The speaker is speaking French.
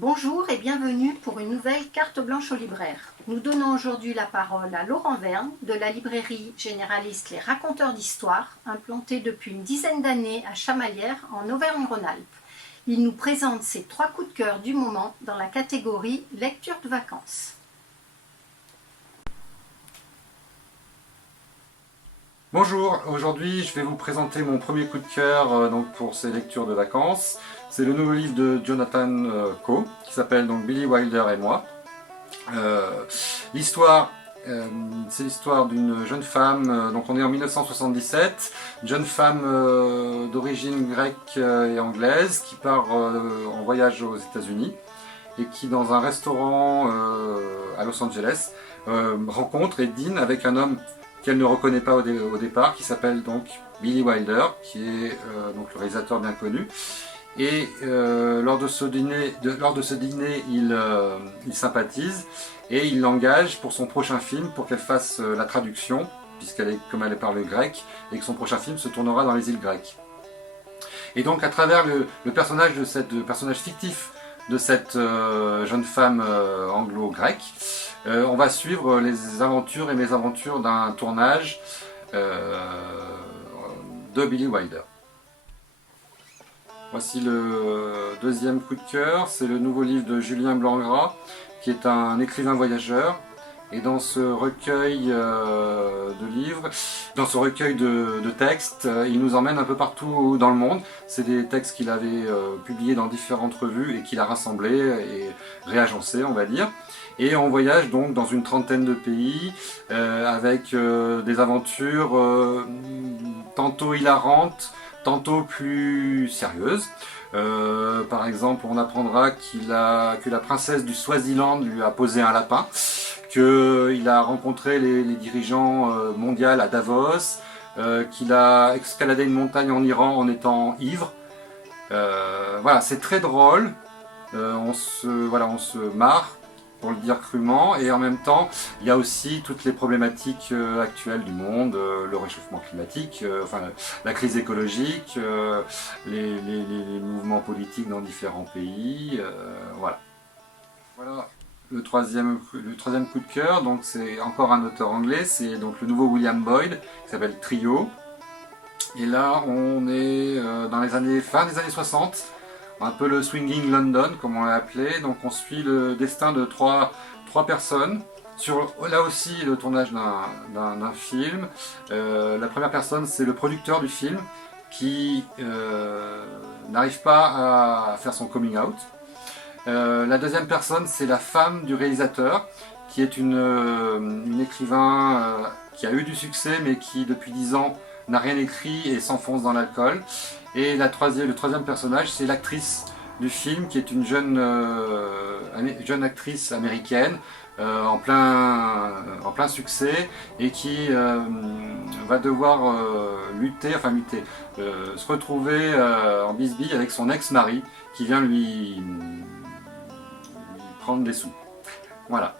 Bonjour et bienvenue pour une nouvelle carte blanche au libraire. Nous donnons aujourd'hui la parole à Laurent Verne de la librairie généraliste Les Raconteurs d'Histoire, implantée depuis une dizaine d'années à Chamalières en Auvergne-Rhône-Alpes. Il nous présente ses 3 coups de cœur du moment dans la catégorie lecture de vacances. Bonjour, aujourd'hui je vais vous présenter mon premier coup de cœur pour ces lectures de vacances. C'est le nouveau livre de Jonathan Coe qui s'appelle donc Billy Wilder et moi. L'histoire, c'est l'histoire d'une jeune femme, donc on est en 1977, une jeune femme d'origine grecque et anglaise qui part en voyage aux États-Unis et qui dans un restaurant à Los Angeles rencontre et dîne avec un homme qu'elle ne reconnaît pas au départ, qui s'appelle donc Billy Wilder, qui est donc le réalisateur bien connu. Et lors de ce dîner, il sympathise et il l'engage pour son prochain film pour qu'elle fasse la traduction, comme elle parle grec, et que son prochain film se tournera dans les îles grecques. Et donc à travers le personnage fictif de cette jeune femme anglo-grecque, on va suivre les aventures et mésaventures d'un tournage de Billy Wilder. Voici le deuxième coup de cœur, c'est le nouveau livre de Julien Blangras, qui est un écrivain voyageur. Et dans ce recueil de livres, dans ce recueil de textes, il nous emmène un peu partout dans le monde. C'est des textes qu'il avait publiés dans différentes revues et qu'il a rassemblés et réagencés, on va dire. Et on voyage donc dans une trentaine de pays avec des aventures tantôt hilarantes, tantôt plus sérieuses. Par exemple, on apprendra que la princesse du Swaziland lui a posé un lapin, qu'il a rencontré les dirigeants mondiaux à Davos, qu'il a escaladé une montagne en Iran en étant ivre. Voilà, c'est très drôle, on se marre, pour le dire crûment, et en même temps, il y a aussi toutes les problématiques actuelles du monde, le réchauffement climatique, la crise écologique, les mouvements politiques dans différents pays, voilà. Voilà. Le troisième coup de cœur, donc c'est encore un auteur anglais, c'est donc le nouveau William Boyd, qui s'appelle Trio. Et là, on est dans fin des années 60, un peu le Swinging London, comme on l'a appelé. Donc on suit le destin de trois personnes, sur là aussi le tournage d'un film. La première personne, c'est le producteur du film, qui n'arrive pas à faire son coming out. La deuxième personne, c'est la femme du réalisateur, qui est une écrivain qui a eu du succès, mais qui depuis 10 ans n'a rien écrit et s'enfonce dans l'alcool. Et le troisième personnage, c'est l'actrice du film, qui est une jeune actrice américaine en plein succès, et qui va devoir se retrouver en bisbille avec son ex-mari qui vient lui prendre des sous. Voilà.